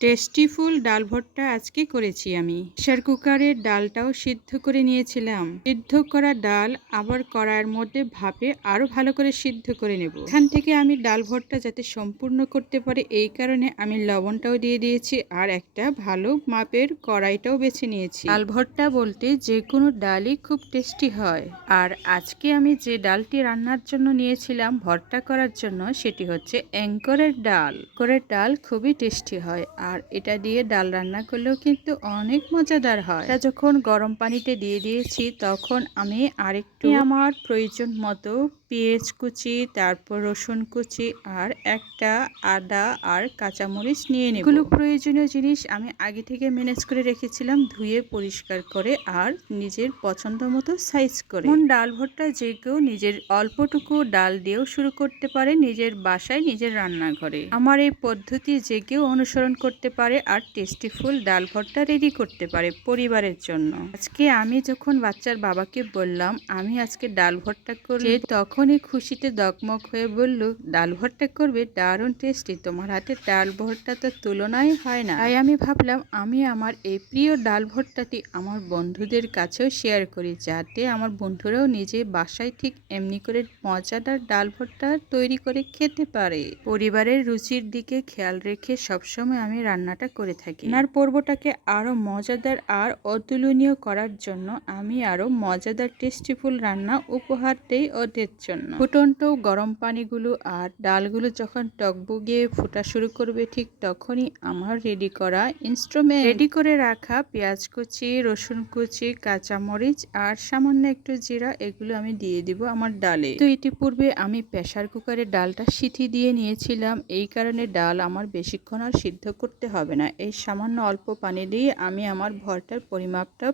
Tasteful ডাল ভর্তা আজকে করেছি আমি। প্রেসার কুকারের ডালটাও সিদ্ধ করে নিয়েছিলাম। সিদ্ধ করা ডাল আবার কড়াইয়ের মধ্যে ভাপে আরো ভালো করে সিদ্ধ করে নেব। এখান থেকে আমি ডাল ভর্তা যাতে সম্পূর্ণ করতে পারে এই কারণে আমি লবণটাও দিয়ে দিয়েছি আর একটা ভালো মাপের কড়াইটাও বেছে নিয়েছি। ডাল ভর্তা বলতে যে কোনো ডালই খুব টেস্টি হয়। আর আজকে আমি যে ডালটি রান্নার জন্য নিয়েছিলাম ভর্তা করার জন্য সেটি হচ্ছে অ্যাঙ্করের ডাল। অ্যাঙ্করের ডাল খুবই টেস্টি হয় আর এটা দিয়ে ডাল রান্না করলেও কিন্তু অনেক মজাদার হয়। এটা যখন গরম পানিতে দিয়ে দিয়েছি তখন আমি আরেকটু আমার প্রয়োজন মতো পেঁয়াজ কুচি, তারপর রসুন কুচি আর একটা আদা আর কাঁচামরিচ নিয়ে নেব। এগুলো প্রয়োজনীয় জিনিস আমি আগে থেকে ম্যানেজ করে রেখেছিলাম, ধুয়ে পরিষ্কার করে আর নিজের পছন্দ মতো সাইজ করে। ডাল ভর্তা যে কেউ নিজের অল্পটুকু ডাল দিয়েও শুরু করতে পারে নিজের বাসায়, নিজের রান্নাঘরে। আমার এই পদ্ধতি যে কেউ অনুসরণ করতে পারে আর টেস্টিফুল ডাল ভর্তা রেডি করতে পারে পরিবারের জন্য। আজকে আমি যখন বাচ্চার বাবাকে বললাম আমি আজকে ডাল ভর্তা করব, তখনই খুশিতে দকমক হয়ে বলল, ডাল ভর্তা করবে? দারুণ টেস্টি, তোমার হাতে ডাল ভর্তা তো তুলনাই হয় না। তাই আমি ভাবলাম আমি আমার এই প্রিয় ডাল ভর্তাটি আমার বন্ধুদের কাছেও শেয়ার করি, যাতে আমার বন্ধুরাও নিজে বাসায় ঠিক এমনি করে মজাদার ডাল ভর্তা তৈরি করে খেতে পারে। পরিবারের রুচির দিকে খেয়াল রেখে সবসময় আমি রান্নাটা করে থাকি। রান্নার পর্বটাকে আরো মজাদার আর অতুলনীয় করার জন্য আমি আরো মজাদার টেস্টিফুল রান্না উপহার দেই ওদের জন্য। ফুটন্ত গরম পানিগুলো আর ডালগুলো যখন টকবগিয়ে ফোটা শুরু করবে ঠিক তখনই আমার রেডি করা ইনস্ট্রুমেন্ট, রেডি করে রাখা পেঁয়াজ কুচি, রসুন কুচি, কাঁচামরিচ আর সামান্য একটু জিরা, এগুলো আমি দিয়ে দিব আমার ডালে। তো ইতিপূর্বে আমি প্রেসার কুকারে ডালটা সিটি দিয়ে নিয়েছিলাম, এই কারণে ডাল আমার বেশিক্ষণ আর সিদ্ধ করতে হবে না। এই সামান্য অল্প পানি দিয়ে আমি আমার ভর্তার পরিমাপটা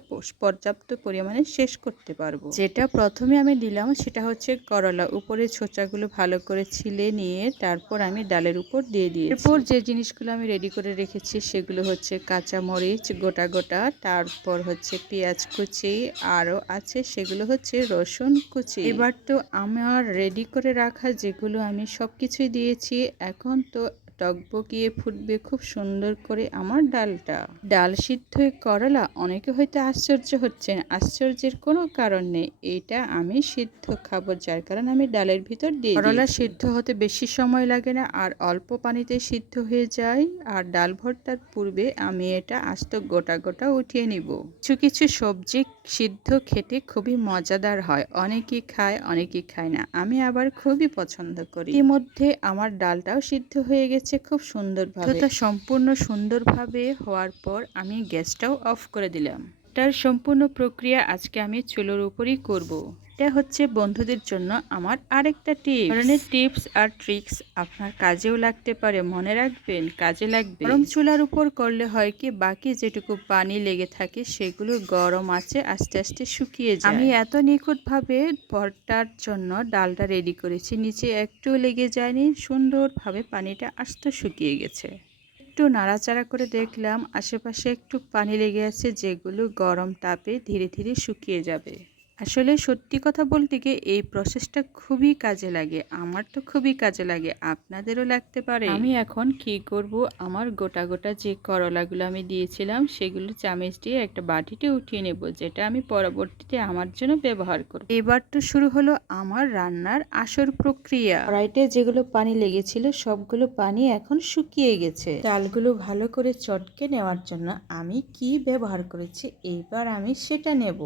পর্যাপ্ত পরিমাণে শেষ করতে পারবো। যেটা প্রথমে আমি দিলাম সেটা হচ্ছে করলা, উপরে ছোচাগুলো ভালো করে ছিলে নিয়ে তারপর আমি ডালের উপর দিয়ে দিয়েছি। এরপর যে জিনিসগুলো আমি রেডি করে রেখেছি সেগুলো হচ্ছে কাঁচা মরিচ গোটা গোটা, তারপর হচ্ছে পেঁয়াজ কুচি, আরও আছে সেগুলো হচ্ছে রসুন কুচি। এবার তো আমার রেডি করে রাখা যেগুলো আমি সব কিছুই দিয়েছি, এখন তো টকবগিয়ে ফুটবে খুব সুন্দর করে আমার ডালটা। ডাল সিদ্ধ করলা, অনেকে হয়তো আশ্চর্য হচ্ছেন, আশ্চর্যের কোনো কারণ নেই, এটা আমি সিদ্ধ খাবো যার কারণে আমি ডালের ভিতর দিয়ে দিই। করলা সিদ্ধ হতে বেশি সময় লাগে না আর অল্প পানিতে সিদ্ধ হয়ে যায়। আর ডাল ভর্তার পূর্বে আমি এটা আস্ত গোটা গোটা উঠিয়ে নিব। কিছু কিছু সবজি সিদ্ধ খেতে খুবই মজাদার হয়, অনেকেই খায় অনেকেই খায় না, আমি আবার খুবই পছন্দ করি। ইতিমধ্যে আমার ডালটাও সিদ্ধ হয়ে গেছে খুব সুন্দরভাবে। সম্পূর্ণ সুন্দরভাবে হওয়ার পর আমি গ্যাসটাও অফ করে দিলাম। এটার সম্পূর্ণ প্রক্রিয়া আজকে আমি চুলোর উপরই করব। এটা হচ্ছে বন্ধুদের জন্য আমার আরেকটা টিপস। ধরনের টিপস আর ট্রিক্স আপনার কাজেও লাগতে পারে, মনে রাখবেন কাজে লাগবে। গরম চুলার উপর করলে হয় কি, বাকি যেটুকু পানি লেগে থাকে সেগুলো গরম আছে আস্তে আস্তে শুকিয়ে যায়। আমি এত নিখুঁতভাবে ভর্তার জন্য ডালটা রেডি করেছি, নিচে একটু লেগে যায়নি, সুন্দরভাবে পানিটা আস্ত শুকিয়ে গেছে। একটু নাড়াচাড়া করে দেখলাম আশেপাশে একটু পানি লেগে আছে, যেগুলো গরম তাপে ধীরে ধীরে শুকিয়ে যাবে। আসলে সত্যি কথা বলতে গিয়ে এই প্রসেসটা খুবই কাজে লাগে, আমার তো খুবই কাজে লাগে, আপনাদেরও লাগতে পারে। আমি এখন কি করব, আমার গোটা গোটা যে করলাগুলো আমি দিয়েছিলাম সেগুলো চামচ দিয়ে একটা বাটিতে উঠিয়ে নেব, যেটা আমি পরবর্তীতে আমার জন্য ব্যবহার করব। এবার তো শুরু হলো আমার রান্নার আসল প্রক্রিয়া। কড়াইতে যেগুলো পানি লেগেছিল সবগুলো পানি এখন শুকিয়ে গেছে। ডালগুলো ভালো করে চটকে নেওয়ার জন্য আমি কি ব্যবহার করেছি এবার আমি সেটা নেব।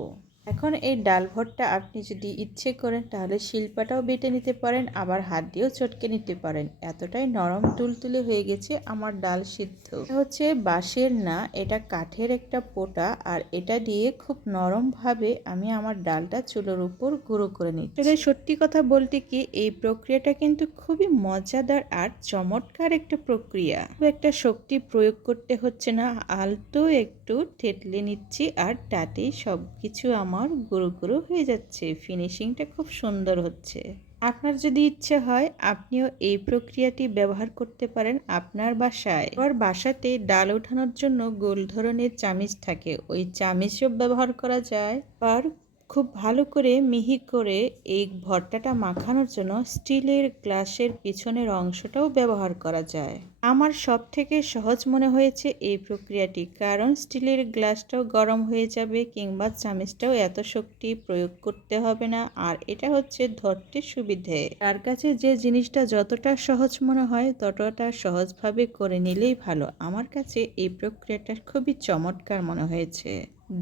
এখন এই ডাল ভর্তা আপনি যদি ইচ্ছে করেন তাহলে শিলপাটাও বেটে নিতে পারেন, আবার হাত দিয়েও চটকে নিতে পারেন। এতটাই নরম তুলতুলে হয়ে গেছে আমার ডাল সিদ্ধ। এটা হচ্ছে বাঁশের না, এটা কাঠের একটা পোটা, আর এটা দিয়ে খুব নরম ভাবে আমি আমার ডালটা চুলোর উপর গুঁড়ো করে নিচ্ছি। আসলে সত্যি কথা বলতে কি এই প্রক্রিয়াটা কিন্তু খুবই মজাদার আর চমৎকার একটা প্রক্রিয়া। খুব একটা শক্তি প্রয়োগ করতে হচ্ছে না, আলতো একটু থেতলে নিচ্ছি আর তাতেই সবকিছু আমার গুঁড়ো গুঁড়ো হয়ে যাচ্ছে। ফিনিশিংটা খুব সুন্দর হচ্ছে। আপনার যদি ইচ্ছে হয় আপনিও এই প্রক্রিয়াটি ব্যবহার করতে পারেন আপনার বাসায়। আবার বাসাতে ডাল ওঠানোর জন্য গোল ধরনের চামিচ থাকে, ওই চামিচও ব্যবহার করা যায়। আর খুব ভালো করে মিহি করে এই ভর্তাটা মাখানোর জন্য স্টিলের গ্লাসের পিছনের অংশটাও ব্যবহার করা যায়। আমার সব থেকে সহজ মনে হয়েছে এই প্রক্রিয়াটি, কারণ স্টিলের গ্লাসটাও গরম হয়ে যাবে কিংবা চামচটাও এত শক্তি প্রয়োগ করতে হবে না, আর এটা হচ্ছে ধরতে সুবিধে। তার কাছে যে জিনিসটা যতটা সহজ মনে হয় ততটা সহজভাবে করে নিলেই ভালো। আমার কাছে এই প্রক্রিয়াটা খুবই চমৎকার মনে হয়েছে।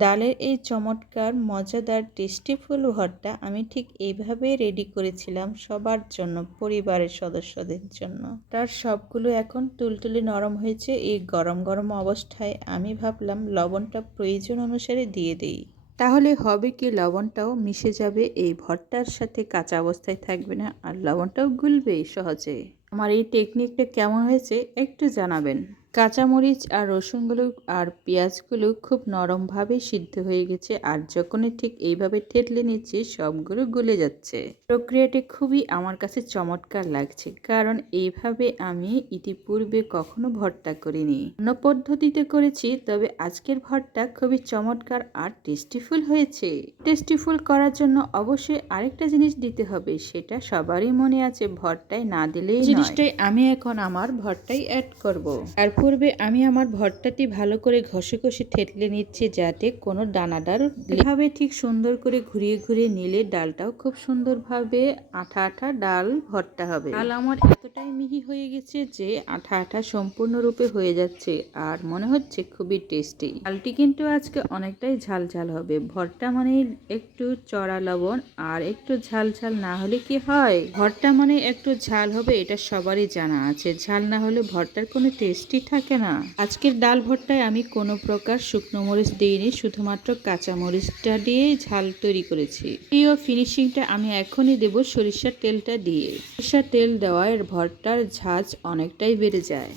ডালের এই চমৎকার মজাদার টেস্টিফুল ভর্তা আমি ঠিক এইভাবেই রেডি করেছিলাম সবার জন্য, পরিবারের সদস্যদের জন্য। তার সবগুলো এখন তুলতুলে নরম হয়েছে। এই গরম গরম অবস্থায় আমি ভাবলাম লবণটা প্রয়োজন অনুসারে দিয়ে দিই, তাহলে হবে কি লবণটাও মিশে যাবে এই ভর্তার সাথে, কাঁচা অবস্থায় থাকবে না, আর লবণটাও গুলবে সহজে। আমার এই টেকনিকটা কেমন হয়েছে একটু জানাবেন। কাঁচামরিচ আর রসুনগুলো আর পেঁয়াজগুলো খুব নরমভাবে সিদ্ধ হয়ে গেছে, আর যখনই ঠিক এইভাবে থেতলে নিচ্ছি সবগুলো গলে যাচ্ছে। প্রক্রিয়াটি খুবই আমার কাছে চমৎকার লাগছে, কারণ এইভাবে আমি ইতিপূর্বে কখনো ভর্তা করিনি। অন্য পদ্ধতিতে করেছি, তবে আজকের ভর্তা খুবই চমৎকার আর টেস্টিফুল হয়েছে। টেস্টিফুল করার জন্য অবশ্যই আরেকটা জিনিস দিতে হবে, সেটা সবারই মনে আছে, ভর্তায় না দিলেই জিনিসটাই আমি এখন আমার ভর্তায় অ্যাড করব। আর পূর্বে আমি আমার ভর্তাটি ভালো করে ঘষে ঘষে থেতলে নিচ্ছি, যাতে কোনো দানাদার এভাবে ঠিক সুন্দর করে ঘুরিয়ে ঘুরিয়ে নিলে ডালটাও খুব সুন্দরভাবে আঠা আঠা ডাল ভর্তা হবে। ডাল আমার এতটাই মিহি হয়ে গেছে যে আঠা আঠা সম্পূর্ণরূপে হয়ে যাচ্ছে, আর মনে হচ্ছে খুবই টেস্টি। ডালটি কিন্তু আজকে অনেকটাই ঝাল ঝাল হবে। ভর্তা মানে একটু চড়া লবণ আর একটু ঝাল ঝাল না হলে কি হয়, ভর্তা মানে একটু ঝাল হবে, এটা সবারই জানা আছে। ঝাল না হলে ভর্তার কোনো টেস্টই থাকে না। আজকের ডাল ভর্তায় আমি কোনো প্রকার শুকনো মরিচ দিইনি, শুধুমাত্র কাঁচা মরিচটা দিয়ে ঝাল তৈরি করেছি। প্রিয় ফিনিশিংটা আমি এখনই দেব সরিষার তেলটা দিয়ে। সরিষার তেল দেওয়ায় ভর্তার ঝাঁজ অনেকটাই বেড়ে যায়।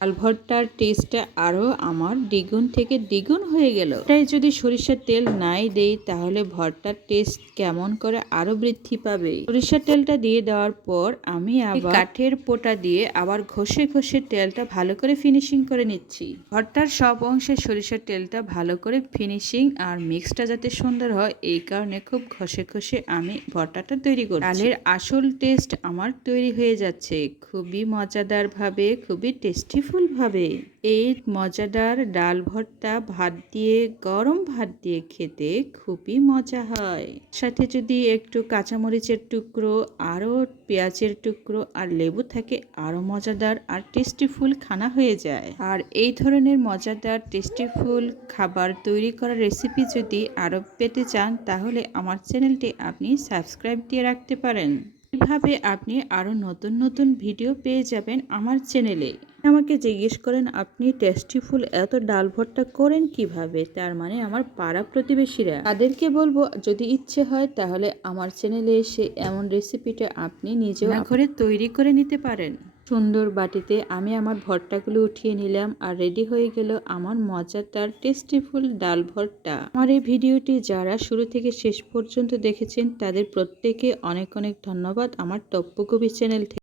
ডাল ভর্তার টেস্টটা আরও আমার দ্বিগুণ থেকে দ্বিগুণ হয়ে গেল। তাই যদি সরিষার তেল নাই দেই তাহলে ভর্তার টেস্ট কেমন করে আরও বৃদ্ধি পাবে। সরিষার তেলটা দিয়ে দেওয়ার পর আমি আবার কাঠের পোটা দিয়ে আবার ঘষে ঘষে তেলটা ভালো করে ফিনিশিং করে নিচ্ছি। ভর্তার সব অংশে সরিষার তেলটা ভালো করে ফিনিশিং আর মিক্সটা যাতে সুন্দর হয়, এই কারণে খুব ঘষে ঘষে আমি ভর্তাটা তৈরি করি। ডালের আসল টেস্ট আমার তৈরি হয়ে যাচ্ছে খুবই মজাদার ভাবে, খুবই টেস্টি ভাবে। এই মজাদার ডাল ভর্তা ভাত দিয়ে, গরম ভাত দিয়ে খেতে খুবই মজা হয়। সাথে যদি একটু কাঁচামরিচের টুকরো, আরও পেঁয়াজের টুকরো আর লেবু থাকে, আরও মজাদার আর টেস্টিফুল খানা হয়ে যায়। আর এই ধরনের মজাদার টেস্টিফুল খাবার তৈরি করার রেসিপি যদি আরও পেতে চান, তাহলে আমার চ্যানেলটি আপনি সাবস্ক্রাইব দিয়ে রাখতে পারেন। এভাবে আপনি আরও নতুন নতুন ভিডিও পেয়ে যাবেন আমার চ্যানেলে। আমাকে জিজ্ঞেস করেন আপনি টেস্টিফুল এত ডাল ভর্তা করেন কিভাবে, তার মানে আমার পাড়া প্রতিবেশীরা, তাদেরকে বলবো যদি ইচ্ছে হয় তাহলে আমার চ্যানেলে এসে এমন রেসিপিটা আপনি নিজেও ঘরে তৈরি করে নিতে পারেন। সুন্দর বাটিতে আমি আমার ভর্তাগুলো উঠিয়ে নিলাম, আর রেডি হয়ে গেল আমার মজাদার টেস্টিফুল ডাল ভর্তা। আমার এই ভিডিওটি যারা শুরু থেকে শেষ পর্যন্ত দেখেছেন তাদের প্রত্যেকে অনেক অনেক ধন্যবাদ আমার টপ্পু কবি চ্যানেল থেকে।